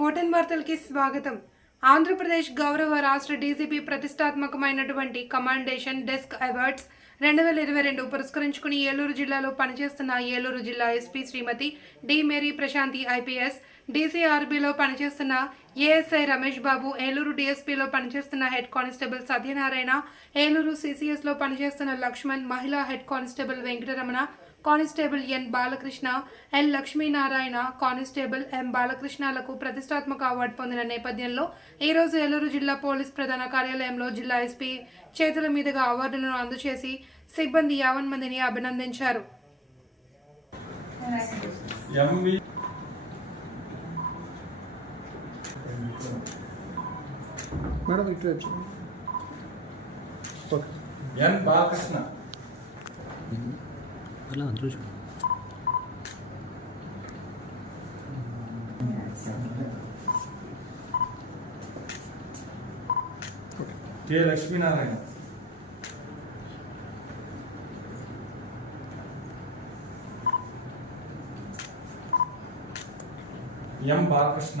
వార్తలకి స్వాగతం. ఆంధ్రప్రదేశ్ గౌరవ రాష్ట్ర డీజీపీ ప్రతిష్టాత్మకమైనటువంటి కమాండేషన్ డెస్క్ అవార్డ్స్ రెండు వేల ఇరవై రెండు పురస్కరించుకుని ఏలూరు జిల్లాలో పనిచేస్తున్న ఏలూరు జిల్లా SP Shrimati D Mary Prashanti IPS డీసీఆర్బీలో పనిచేస్తున్న ఏఎస్ఐ రమేష్ బాబు ఏలూరు డీఎస్పీలో పనిచేస్తున్న హెడ్ కానిస్టేబుల్ సత్యనారాయణ ఏలూరు సిసిఎస్లో పనిచేస్తున్న లక్ష్మణ్ మహిళా head constable Venkataramana constable N Balakrishna L Lakshminarayana constable M బాలకృష్ణలకు ప్రతిష్టాత్మక అవార్డు పొందిన నేపథ్యంలో ఈ రోజు ఏలూరు జిల్లా పోలీస్ ప్రధాన కార్యాలయంలో జిల్లా ఎస్పీ చేతుల మీదుగా అవార్డులను అందజేసి సిబ్బంది యావన్ మందిని అభినందించారు మేడం ఎన్ బాలకృష్ణ. అలా అందరూ చూడు కె లక్ష్మీనారాయణ ఎం బాలకృష్ణ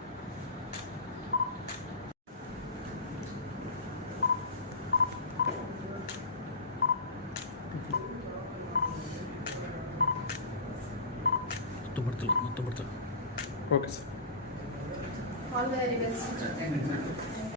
మొత్తం పడతలు మొత్తం పడతలు ఓకే సార్